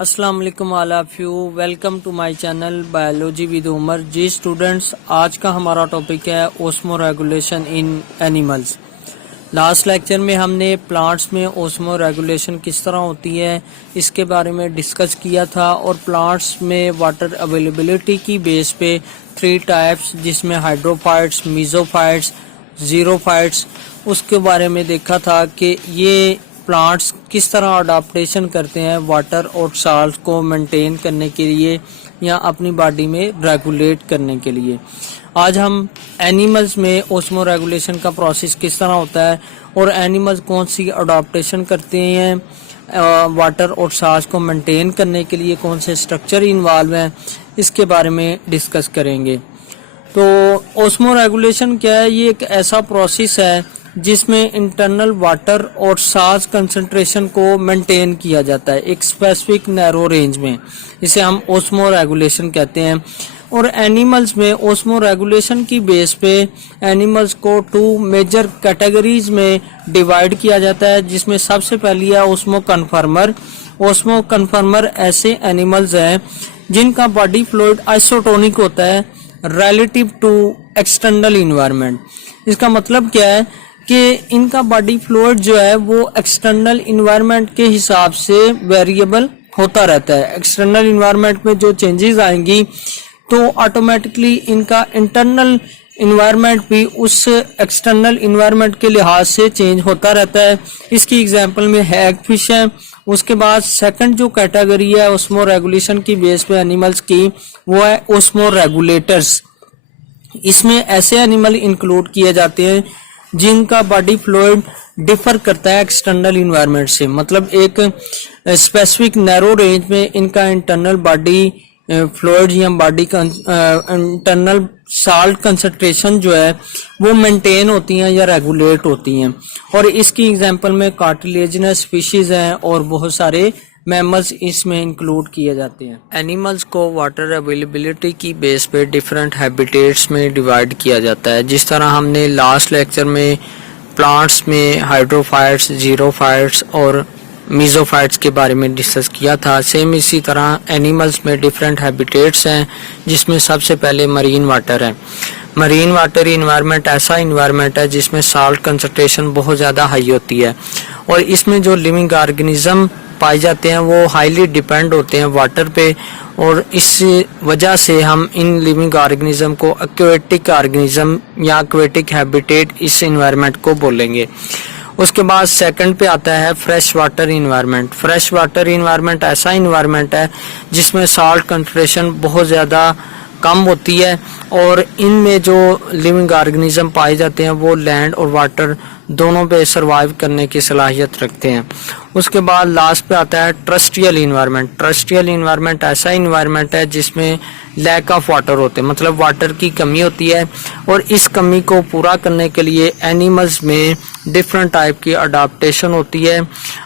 अस्सलाम वालेकुम all of you, welcome to my channel biology with Umar. जी स्टूडेंट्स, आज का हमारा टॉपिक है osmoregulation in animals. Last lecture में हमने प्लांट्स में ओस्मो रेगुलेशन किस तरह होती है इसके बारे में डिस्कस किया था, और प्लांट्स में वाटर अवेलेबिलिटी की बेस पे 3 टाइप्स जिसमें हाइड्रोफाइट्स, मीजोफाइट्स, जीरोफाइट्स, उसके बारे में देखा था कि ये प्लांट्स किस तरह अडाप्टेशन करते हैं वाटर और साल्ट को मेंटेन करने के लिए या अपनी बॉडी में रेगुलेट करने के लिए। आज हम एनिमल्स में ओस्मो रेगुलेशन का प्रोसेस किस तरह होता है और एनिमल्स कौन सी अडाप्टेशन करते हैं वाटर और साल्ट को मेंटेन करने के लिए, कौन से स्ट्रक्चर इन्वॉल्व हैं, इसके बारे में डिस्कस करेंगे। तो ओस्मो रेगुलेशन क्या है? ये एक ऐसा प्रोसेस है जिसमें इंटरनल वाटर और साल्ट कंसंट्रेशन को मेंटेन किया जाता है एक स्पेसिफिक नैरो रेंज में। इसे हम ओस्मो रेगुलेशन कहते हैं। और एनिमल्स में ओस्मो रेगुलेशन की बेस पे एनिमल्स को 2 मेजर कैटेगरीज में डिवाइड किया जाता है, जिसमें सबसे पहली है ओस्मो कन्फर्मर। ओस्मो कन्फर्मर ऐसे एनिमल्स हैं जिनका बॉडी फ्लूइड आइसोटोनिक होता है रिलेटिव टू एक्सटर्नल इन्वायरमेंट। इसका मतलब क्या है कि इनका बॉडी फ्लूइड जो है वो एक्सटर्नल इन्वायरमेंट के हिसाब से वेरिएबल होता रहता है। एक्सटर्नल इन्वायरमेंट में जो चेंजेस आएंगी तो ऑटोमेटिकली इनका इंटरनल इन्वायरमेंट भी उस एक्सटर्नल इन्वायरमेंट के लिहाज से चेंज होता रहता है। इसकी एग्जांपल में हैग फिश है। उसके बाद सेकंड जो कैटेगरी है ओस्मो रेगुलेशन की बेस पे एनिमल्स की, वो है ओस्मो रेगुलेटर्स। इसमें ऐसे एनिमल इंक्लूड किए जाते हैं जिनका बॉडी फ्लूइड डिफर करता है एक्सटर्नल इन्वायरमेंट से। मतलब एक स्पेसिफिक नैरो रेंज में इनका इंटरनल बॉडी फ्लूइड या बॉडी का इंटरनल साल्ट कंसंट्रेशन जो है वो मेंटेन होती हैं या रेगुलेट होती हैं। और इसकी एग्जांपल में कार्टिलेजिनस स्पीशीज हैं और बहुत सारे मैमल्स इसमें इंक्लूड किए जाते हैं। एनिमल्स को वाटर अवेलेबिलिटी की बेस पे डिफरेंट हैबिटेट्स में डिवाइड किया जाता है। जिस तरह हमने लास्ट लेक्चर में प्लांट्स में हाइड्रोफाइट्स, जीरोफाइट्स और मीजोफाइट्स के बारे में डिस्कस किया था, सेम इसी तरह एनिमल्स में डिफरेंट हैबिटेट्स हैं जिसमें सबसे पहले मरीन वाटर है। मरीन वाटर इन्वायरमेंट ऐसा इन्वायरमेंट है जिसमें साल्ट कंसंट्रेशन बहुत ज़्यादा हाई होती है, और इसमें जो लिविंग ऑर्गेनिज्म पाए जाते हैं वो हाईली डिपेंड होते हैं वाटर पे, और इस वजह से हम इन लिविंग ऑर्गेनिज्म को एक्वेटिक ऑर्गेनिज्म या एक्वेटिक हैबिटेट इस इन्वायरमेंट को बोलेंगे। उसके बाद सेकंड पे आता है fresh water environment. Fresh water environment ऐसा इन्वायरमेंट है जिसमें साल्ट कंसंट्रेशन बहुत ज़्यादा कम होती है, और इनमें जो लिविंग ऑर्गेनिज्म पाए जाते हैं वो लैंड और वाटर दोनों पे सरवाइव करने की सलाहियत रखते हैं। उसके बाद लास्ट पे आता है टर्स्ट्रियल इन्वायरमेंट। टर्स्ट्रियल इन्वायरमेंट ऐसा इन्वायरमेंट है जिसमें लैक ऑफ वाटर होते हैं, मतलब वाटर की कमी होती है, और इस कमी को पूरा करने के लिए एनिमल्स में डिफरेंट टाइप की अडाप्टेशन होती है,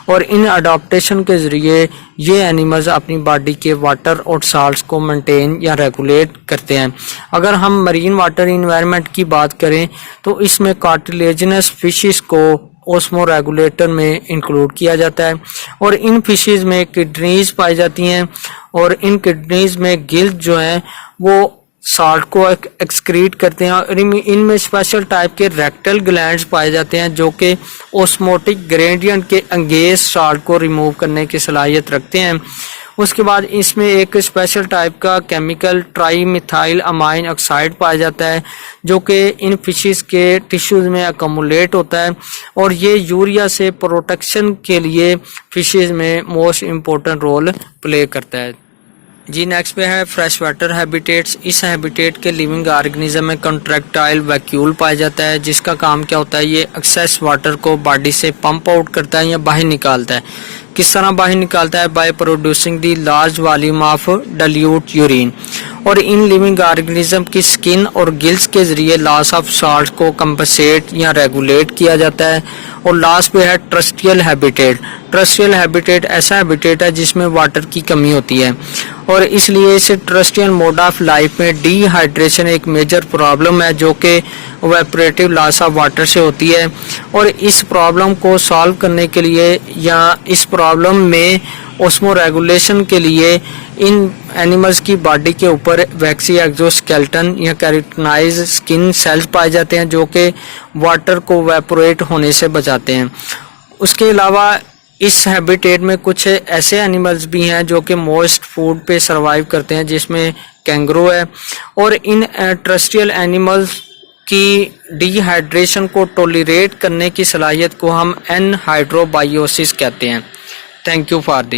और इन अडाप्टेशन के ज़रिए ये एनिमल्स अपनी बॉडी के वाटर और साल्ट्स को मेंटेन या रेगुलेट करते हैं। अगर हम मरीन वाटर इन्वायरमेंट की बात करें तो इसमें कार्टिलेजिनस फिशेस को ओस्मो रेगुलेटर में इंक्लूड किया जाता है, और इन फिशेस में किडनीज पाई जाती हैं, और इन किडनीज में गिल्स जो हैं वो साल्ट को एक्सक्रीट करते हैं, और इनमें स्पेशल टाइप के रेक्टल ग्लैंड्स पाए जाते हैं जो कि ओस्मोटिक ग्रेडियंट के अगेंस्ट साल्ट को रिमूव करने की सलाहियत रखते हैं। उसके बाद इसमें एक स्पेशल टाइप का केमिकल ट्राईमिथाइल अमाइन ऑक्साइड पाया जाता है जो कि इन फिशेस के टिश्यूज में अकमुलेट होता है, और ये यूरिया से प्रोटेक्शन के लिए फिशेस में मोस्ट इम्पोर्टेंट रोल प्ले करता है। जी नेक्स्ट पे है फ्रेश वाटर हैबिटेट्स। इस हैबिटेट के लिविंग ऑर्गेनिज्म में कॉन्ट्रैक्टाइल वैक्यूल पाया जाता है, जिसका काम क्या होता है, ये एक्सेस वाटर को बॉडी से पंप आउट करता है या बाहर निकालता है। किस तरह बाहर निकालता है? By producing the large volume of dilute urine. और इन लिविंग ऑर्गेनिज्म की स्किन और गिल्स के जरिए लॉस ऑफ साल्ट को कंपनसेट या रेगुलेट किया जाता है, और लास्ट पे है ट्रस्टियल हैबिटेट। ट्रस्टियल हैबिटेट ऐसा हैबिटेट है जिसमें वाटर की कमी होती है और इसलिए इस ट्रस्टियल मोड ऑफ लाइफ में डिहाइड्रेशन एक मेजर प्रॉब्लम है जो कि इवेपोरेटिव लॉस ऑफ वाटर से होती है। और इस प्रॉब्लम को सॉल्व करने के लिए या इस प्रॉब्लम में ऑस्मो रेगुलेशन के लिए इन एनिमल्स की बॉडी के ऊपर वैक्सी एक्सोस्केलेटन या कैरोटिनाइज स्किन सेल्स पाए जाते हैं जो कि वाटर को इवेपोरेट होने से बचाते हैं। उसके अलावा इस हैबिटेट में कुछ ऐसे एनिमल्स भी हैं जो कि मोस्ट फूड पे सरवाइव करते हैं जिसमें कैंगरू है। और इन ट्रस्टियल एनिमल्स की डिहाइड्रेशन को टॉलरेट करने की सलाहियत को हम एनहाइड्रोबायोसिस कहते हैं। Thank you for this.